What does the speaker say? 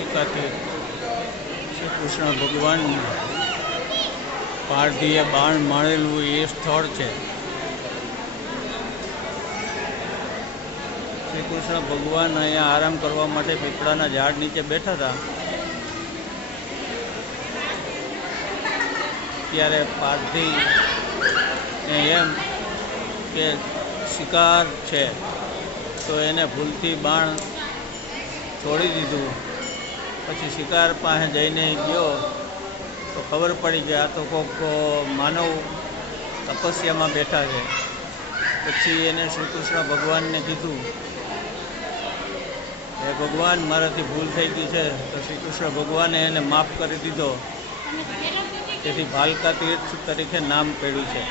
ભાલકાથી શ્રી કૃષ્ણ ભગવાન પારધીએ બાણ મારેલું એ સ્થળ છે। શ્રી કૃષ્ણ ભગવાન અહીંયા આરામ કરવા માટે પીપળાના ઝાડ નીચે બેઠા હતા। ત્યારે પારધી એમ કે શિકાર છે તો એને ભૂલથી બાણ છોડી દીધું। પછી શિકાર પાસે જઈને ગયો તો ખબર પડી કે આ તો કોઈક માનવ તપસ્યામાં બેઠા છે। પછી એને શ્રી કૃષ્ણ ભગવાનને કીધું કે ભગવાન મારાથી ભૂલ થઈ ગઈ છે। તો શ્રી કૃષ્ણ ભગવાને એને માફ કરી દીધો। તેથી ભાલકા તીર્થ તરીકે નામ પડ્યું છે।